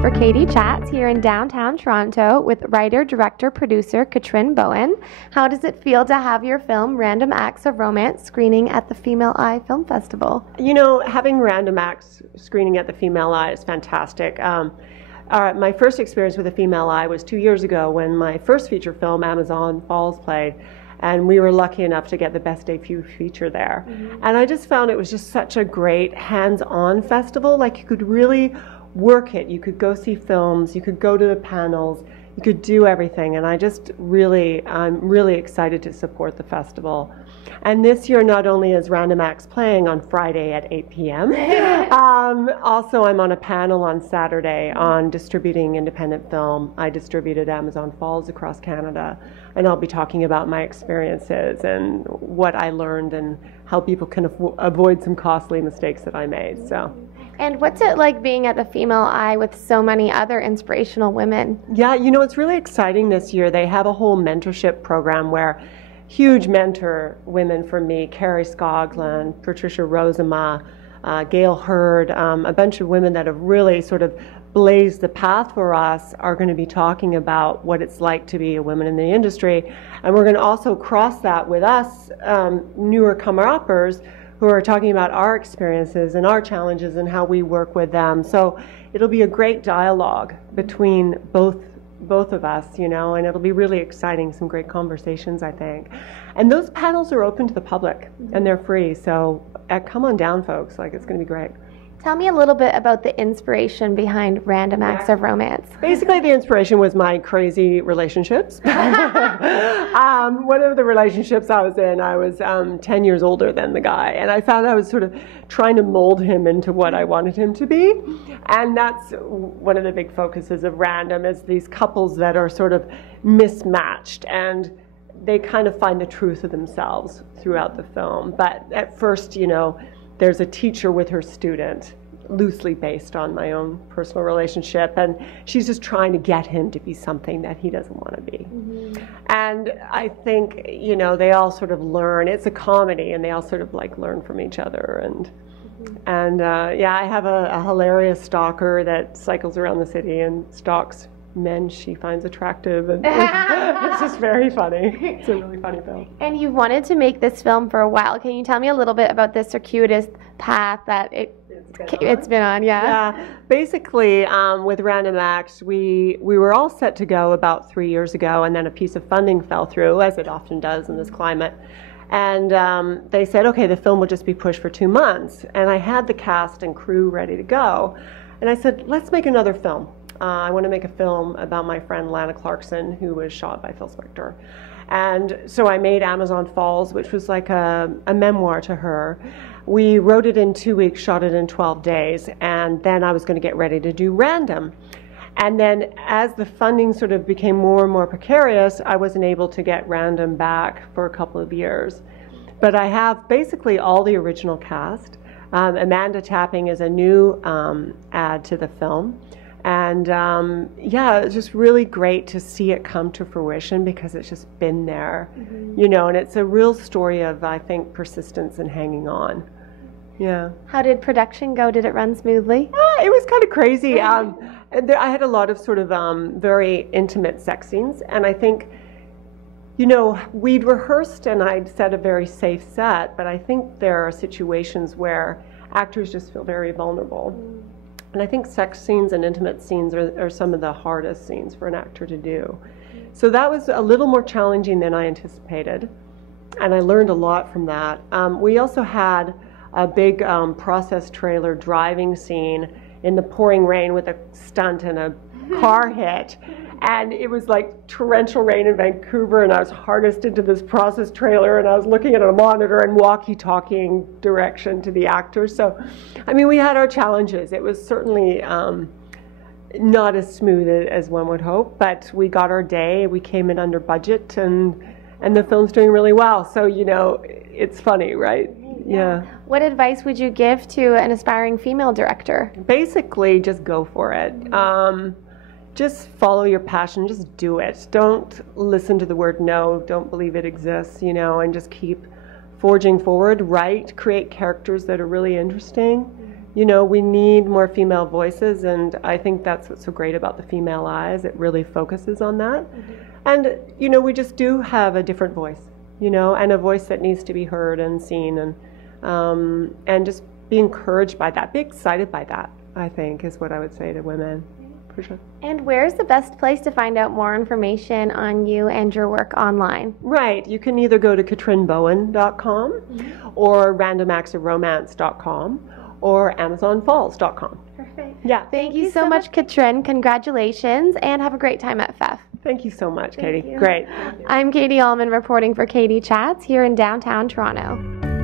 for Katie Chats here in downtown Toronto with writer, director, producer KATRIN BOWEN. How does it feel to have your film Random Acts of Romance screening at the Female Eye Film Festival? You know, having Random Acts screening at the Female Eye is fantastic. My first experience with the Female Eye was 2 years ago when my first feature film, Amazon Falls, played. And we were lucky enough to get the Best Debut Feature there. And I just found it was just such a great hands-on festival. Like, you could really work it. You could go see films, you could go to the panels, you could do everything. And I'm really excited to support the festival. And this year, not only is Random Acts playing on Friday at 8 p.m., also I'm on a panel on Saturday on distributing independent film. I distributed Amazon Falls across Canada, and I'll be talking about my experiences and what I learned and how people can avoid some costly mistakes that I made. So. And what's it like being at the Female Eye with so many other inspirational women? Yeah, you know, it's really exciting this year. They have a whole mentorship program where huge mentor women for me, Carrie Scogland, Patricia Rosema, Gail Hurd, a bunch of women that have really sort of blazed the path for us, are going to be talking about what it's like to be a woman in the industry. And we're going to also cross that with us, newer comer-uppers, who are talking about our experiences and our challenges and how we work with them. So it'll be a great dialogue between both of us, you know, and it'll be really exciting, some great conversations, I think. And those panels are open to the public, and they're free, so come on down, folks. Like, it's going to be great. Tell me a little bit about the inspiration behind Random Acts of Romance. Basically, the inspiration was my crazy relationships. One of the relationships I was in, I was 10 years older than the guy, and I found I was sort of trying to mold him into what I wanted him to be. And that's one of the big focuses of Random, is these couples that are sort of mismatched, and they kind of find the truth of themselves throughout the film. But at first, you know, there's a teacher with her student, loosely based on my own personal relationship, and she's just trying to get him to be something that he doesn't want to be. And I think, you know, they all sort of learn. It's a comedy, and they all sort of like learn from each other. And yeah, I have a hilarious stalker that cycles around the city and stalks men she finds attractive, and it's just very funny. It's a really funny film. And you've wanted to make this film for a while. Can you tell me a little bit about the circuitous path that it's been on? Yeah. Basically, with Random Acts, we were all set to go about 3 years ago, and then a piece of funding fell through, as it often does in this climate. And they said, okay, the film will just be pushed for 2 months. And I had the cast and crew ready to go. And I said, let's make another film. I want to make a film about my friend Lana Clarkson, who was shot by Phil Spector. And so I made Amazon Falls, which was like a memoir to her. We wrote it in 2 weeks, shot it in 12 days, and then I was going to get ready to do Random. And then as the funding sort of became more and more precarious, I wasn't able to get Random back for a couple of years. But I have basically all the original cast. Amanda Tapping is a new add to the film. And yeah, it's just really great to see it come to fruition, because it's just been there, you know, and it's a real story of, I think, persistence and hanging on. Yeah. How did production go? Did it run smoothly? It was kind of crazy. I had a lot of sort of very intimate sex scenes, and I think, you know, we'd rehearsed and I'd set a very safe set, but I think there are situations where actors just feel very vulnerable. And I think sex scenes and intimate scenes are some of the hardest scenes for an actor to do. So that was a little more challenging than I anticipated, and I learned a lot from that. We also had a big process trailer driving scene in the pouring rain with a stunt and a car hit. And it was like torrential rain in Vancouver, and I was harnessed into this process trailer, and I was looking at a monitor and walkie-talking direction to the actors. So, I mean, we had our challenges. It was certainly not as smooth as one would hope, but we got our day. We came in under budget, and the film's doing really well. So, you know, it's funny, right? Yeah. What advice would you give to an aspiring female director? Basically, just go for it. Just follow your passion, just do it. Don't listen to the word no, don't believe it exists, you know, and just keep forging forward. Write, create characters that are really interesting, we need more female voices, and I think that's what's so great about the female eyes. It really focuses on that. And, we just do have a different voice, and a voice that needs to be heard and seen, and just be encouraged by that, be excited by that, I think, is what I would say to women. For sure. And where's the best place to find out more information on you and your work online? Right. You can either go to KATRINBOWEN.com or randomactsofromance.com or AmazonFalls.com. Perfect. Yeah. Thank you so much, Katrin. Congratulations, and have a great time at Feff. Thank you so much, Katie. you. Great. I'm Katie Uhlmann reporting for Katie Chats here in downtown Toronto.